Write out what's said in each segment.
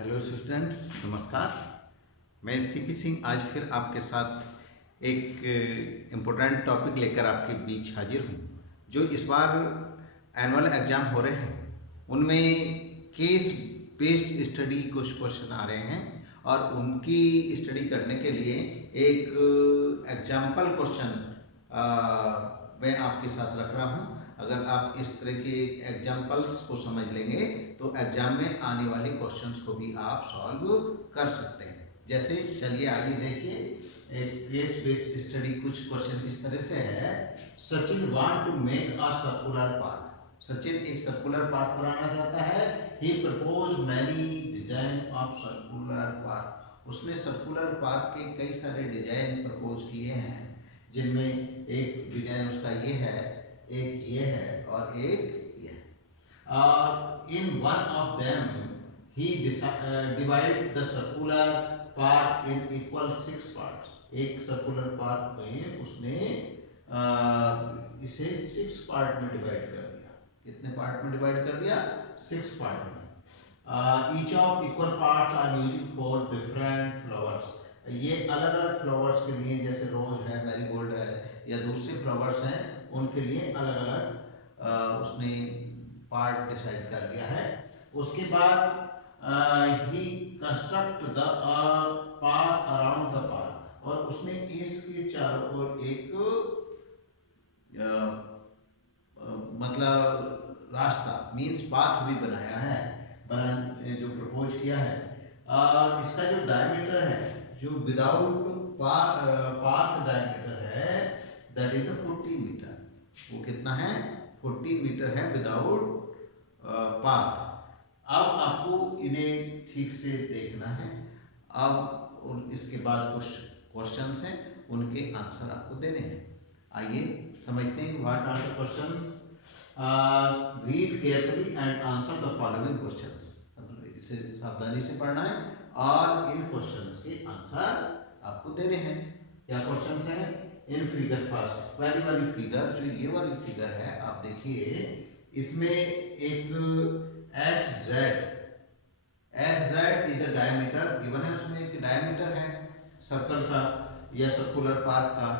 Hello students, नमस्कार। मैं CP Singh आज फिर आपके साथ एक इम्पोर्टेंट टॉपिक लेकर आपके बीच हाजिर हूँ। जो इस बार एनुअल एग्ज़ाम हो रहे हैं उनमें केस बेस्ड स्टडी कुछ क्वेश्चन आ रहे हैं और उनकी स्टडी करने के लिए एक एग्जाम्पल क्वेश्चन मैं आपके साथ रख रहा हूँ। अगर आप इस तरह के एग्जाम्पल्स को समझ लेंगे तो एग्जाम में आने वाले क्वेश्चंस को भी आप सॉल्व कर सकते हैं। जैसे चलिए आइए देखिए, एक केस बेस्ड स्टडी कुछ क्वेश्चन इस तरह से है। Sachin want to make a circular park. Sachin एक सर्कुलर पार्क बनाना चाहता है। He propose many design of circular park. उसने सर्कुलर पार्क के कई सारे डिजाइन प्रपोज किए हैं, जिनमें एक डिजाइन उसका ये है, एक ये है और एक ये है। In one of them he divide the circular park in equal 6 parts. एक सर्कुलर पार्क में उसने इसे 6 पार्ट में डिवाइड कर दिया। कितने पार्ट में डिवाइड कर दिया? 6 पार्ट में। Each of equal parts are using for different flowers. ये अलग अलग फ्लावर्स के लिए, जैसे रोज है, मैरीगोल्ड है या दूसरे फ्लावर्स हैं, उनके लिए अलग अलग उसने पार्ट डिसाइड कर लिया है। उसके बाद ही construct the path around the park, और उसने इसके चारों ओर एक मतलब रास्ता मींस पाथ भी बनाया है, जो प्रपोज किया है। और इसका जो डायमीटर है, जो विदाउट पाथ डायमीटर है, दैट इज द 14 मीटर। वो कितना है? 14 मीटर है विदाउट पाथ। अब आपको इन्हें ठीक से देखना है। अब इसके बाद कुछ क्वेश्चंस हैं, उनके आंसर आपको देने हैं। आइए समझते हैं what are the questions. Read carefully and answer the following questions. इसे सावधानी से पढ़ना है और इन क्वेश्चंस के आंसर आपको देने हैं। क्या क्वेश्चंस हैं? इन फिगर फर्स्ट, पहली वाली फिगर, जो ये वाली फिगर है, आप देखिए, इसमें एक XZ is the diameter given है। उसमें एक डायमीटर है सर्कल का या सर्कुलर पाथ का।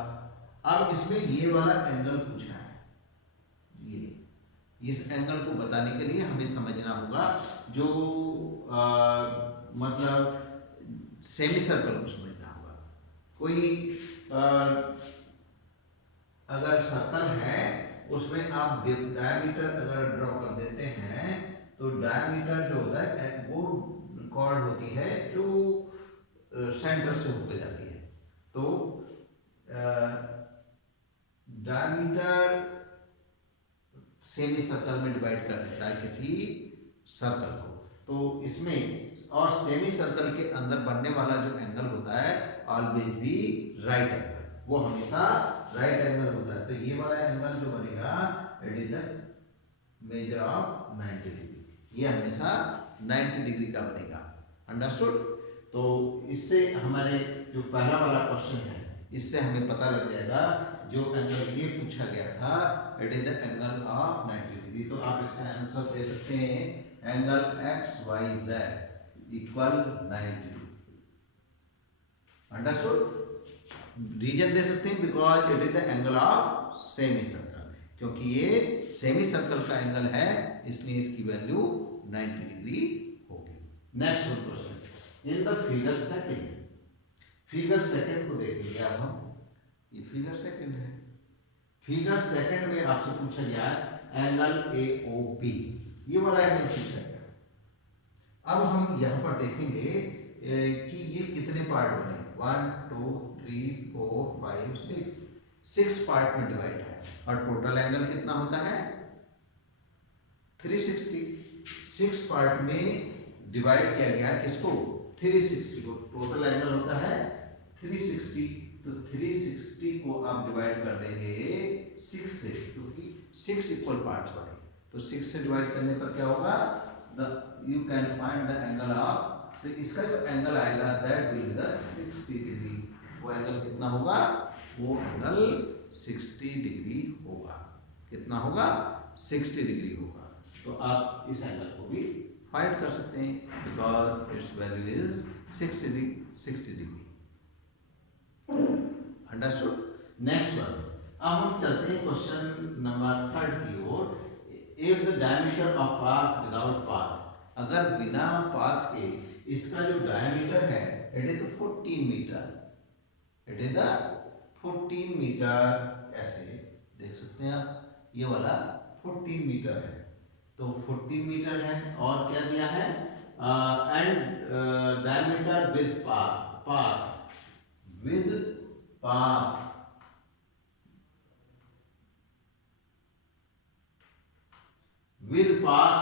अब इसमें ये वाला एंगल पूछा है। ये इस एंगल को बताने के लिए हमें समझना होगा जो मतलब सेमी सर्कल को समझना होगा। कोई अगर सर्कल है, उसमें आप डायमीटर अगर ड्रॉ कर देते हैं, तो डायमीटर जो होता है वो कॉर्ड होती है जो सेंटर से होकर जाती है। तो डायमीटर सेमी सर्कल में डिवाइड कर देता है किसी सर्कल को। तो इसमें और सेमी सर्कल के अंदर बनने वाला जो एंगल होता है, ऑलवेज भी राइट एंगल, वो हमेशा राइट एंगल होता है। तो ये वाला एंगल जो बनेगा, it is the measure of 90 degree. ये हमेशा 90 डिग्री का बनेगा। अंडरस्टूड? तो इससे हमारे जो पहला वाला क्वेश्चन है, इससे हमें पता लग जाएगा जो एंगल ये पूछा गया था, it is the angle of 90 degree. तो आप इसका आंसर दे सकते हैं, angle XYZ equal 90 degree. Understood? Reason दे सकते हैं because it is the angle of semi circle, क्योंकि ये सेमी सर्कल का एंगल है, इसलिए इसकी वैल्यू 90 डिग्री होगी। Next question, in the figure second. Figure second को देखेंगे अब हम। ये फिगर सेकंड है। फिगर सेकंड में आपसे पूछा गया एंगल AOB, ये वाला एंगल पूछा गया। अब हम यहाँ पर देखेंगे कि ये कितने पार्ट बने। 1 2 3 4 5 6 पार्ट में डिवाइड है, और टोटल एंगल कितना होता है? 360। 6 पार्ट में डिवाइड किया गया किसको? 360 को। टोटल एंगल होता है 360। तो 360 को आप डिवाइड कर देंगे 6 से, क्योंकि 6 इक्वल पार्ट्स बने। तो 6 से डिवाइड करने पर क्या होगा? You can find the angle of, तो इसका जो एंगल आएगा that will be the 60 degree. वो एंगल कितना होगा? वो एंगल 60 डिग्री होगा। कितना होगा? 60 डिग्री होगा। तो आप इस एंगल को भी फाइंड कर सकते हैं because it's value is 60 degree. Understood. Next one, अब हम चलते हैं क्वेश्चन नंबर 3 की ओर। If the diameter of path without path, अगर बिना पाथ के इसका जो डायमीटर है it is 14 metre, it is 14 metre, ऐसे देख सकते हैं आप, ये वाला 14 मीटर है, तो 14 मीटर है और क्या दिया है, and diameter with path, with path, with path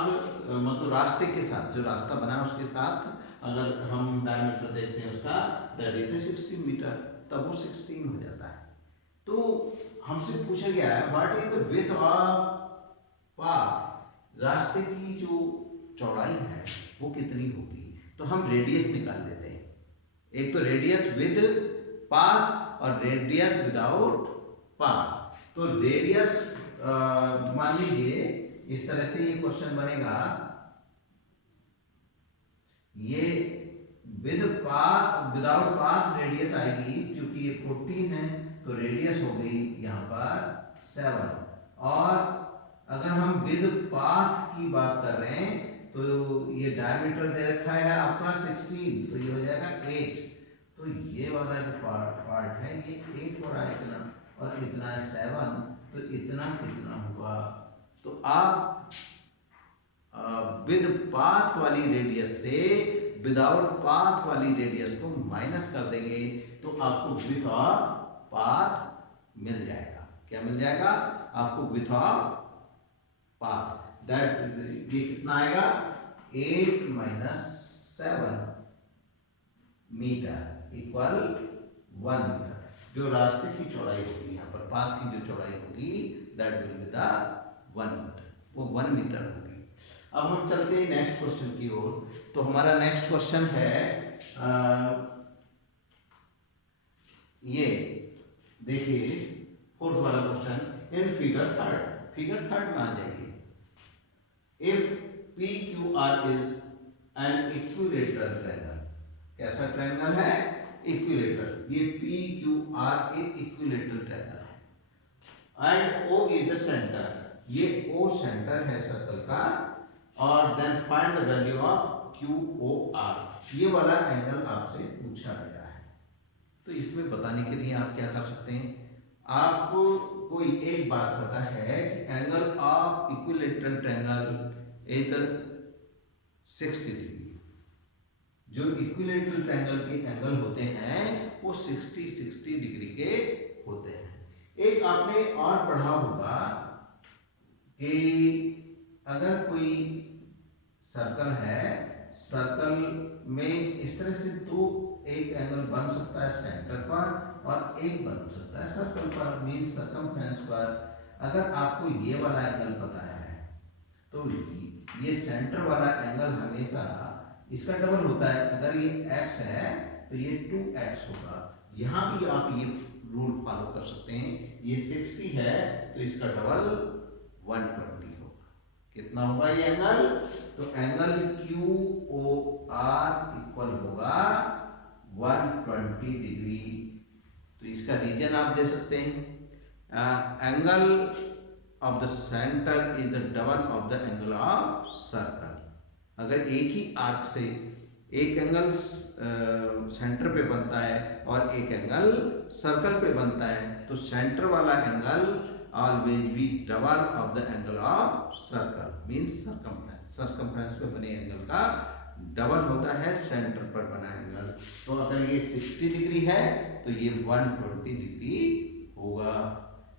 मतलब रास्ते के साथ, जो रास्ता बना है उसके साथ अगर हम डायमीटर देखते हैं उसका, दैट इज 16 मीटर, तब वो 16 हो जाता है। तो हमसे पूछा गया है what is the width of path, रास्ते की जो चौड़ाई है वो कितनी होगी। तो हम रेडियस निकाल लेते हैं, एक तो रेडियस विद पाथ और रेडियस विदाउट पाथ। तो रेडियस मान लीजिए इस तरह से ये क्वेश्चन बनेगा, ये with path without path radius आएगी, क्योंकि ये 14 है तो रेडियस हो गई यहाँ पर 7, और अगर हम विद पाथ की बात कर रहे हैं तो ये डायमीटर दे रखा है आपका 16, तो ये हो जाएगा 8, तो ये वाला जो पार्ट है ये 8 हो रहा है इतना, और इतना है 7, तो इतना कितना होगा। तो आप विद पाथ वाली रेडियस से विदाउट पाथ वाली रेडियस को माइनस कर देंगे तो आपको विथ ऑफ पाथ मिल जाएगा। क्या मिल जाएगा आपको? Width of path. दैट ये कितना आएगा? 8 माइनस 7 मीटर इक्वल 1 मीटर। जो रास्ते की चौड़ाई होगी यहाँ पर, पाथ की जो चौड़ाई होगी that will be the 1 metre, वो 1 मीटर होगी। अब हम चलते हैं नेक्स्ट क्वेश्चन की ओर। तो हमारा नेक्स्ट क्वेश्चन है ये देखिए, फोर्थ वाला question in figure third. Figure third में आ जाइए। If P Q R is an equilateral triangle, कैसा ट्रायंगल है? इक्विलेटरल। ये पी क्यू आर एक इक्विलेटरल ट्रायंगल है and O is the centre, ये ओ सेंटर है सर्कल का, और then find the value of Q O R. ये वाला एंगल आपसे पूछा गया है। तो इसमें बताने के लिए आप क्या कर सकते हैं, आपको कोई एक बात पता है कि angle of equilateral triangle is 60 degree. जो इक्विलेटरल ट्रायंगल के एंगल होते हैं वो 60 डिग्री के होते हैं। एक आपने और पढ़ा होगा कि अगर कोई सर्कल है, सर्कल में इस तरह से दो एक एंगल बन सकता है सेंटर पर और एक बन सकता है सर्कल पर, मीन सर्कमफ्रेंस पर। अगर आपको ये वाला एंगल पता है तो ये सेंटर वाला एंगल हमेशा इसका डबल होता है। अगर ये x है तो ये 2x होगा। यहाँ भी आप ये रूल फॉलो कर सकते हैं। ये 60 है तो इसका डबल 120 होगा। कितना होगा ये एंगल? तो angle Q O R equal होगा 120 डिग्री। तो इसका रीजन आप दे सकते हैं। Angle of the centre is the double of the angle of circle. अगर एक ही आर्क से एक एंगल सेंटर पे बनता है और एक एंगल सर्कल पे बनता है तो सेंटर वाला angle always be double of the angle of circle, means circumference. Circumference पे बने एंगल का डबल होता है सेंटर पर बना एंगल। तो अगर ये 60 डिग्री है तो ये 120 डिग्री होगा।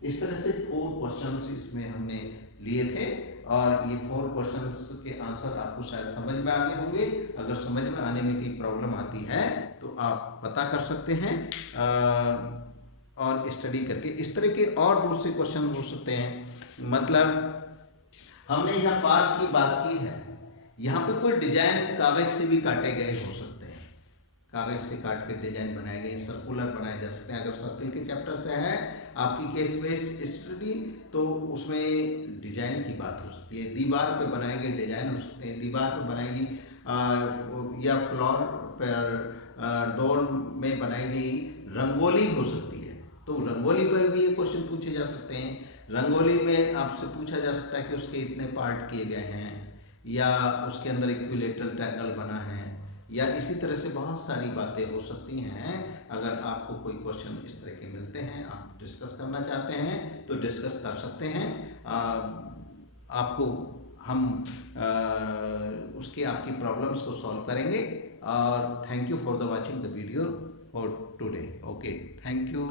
इस तरह से 4 क्वेश्चंस इसमें हमने लिए थे और ये 4 क्वेश्चंस के आंसर आपको शायद समझ में आ गए होंगे। अगर समझ में आने में कोई प्रॉब्लम आती है तो आप पता कर सकते हैं और स्टडी करके। इस तरह के और दूसरे क्वेश्चन हो सकते हैं। मतलब हमने यहाँ पार्क की बात की है, यहाँ पे कोई डिजाइन कागज से भी काटे गए हो सकते हैं। कागज से काट के डिजाइन बनाए गए, सर्कुलर बनाए जा सकते हैं। अगर सर्कल के चैप्टर से है आपकी केस बेस स्टडी तो उसमें डिजाइन की बात हो सकती है, दीवार पे बनाए गए डिजाइन हो सकते हैं, दीवार पे बनाएगी या फ्लोर पर डोर में बनाई गई रंगोली हो सकती है। तो रंगोली पर भी ये क्वेश्चन पूछे जा सकते हैं। रंगोली में आपसे पूछा जा सकता है कि उसके इतने पार्ट किए गए हैं, या उसके अंदर इक्विलेटरल ट्रायंगल बना है, या इसी तरह से बहुत सारी बातें हो सकती हैं। अगर आपको कोई क्वेश्चन इस तरह के मिलते हैं, आप डिस्कस करना चाहते हैं तो डिस्कस कर सकते हैं। आपको हम उसके आपकी प्रॉब्लम्स को सॉल्व करेंगे। और thank you for the watching the video for today. Okay, thank you.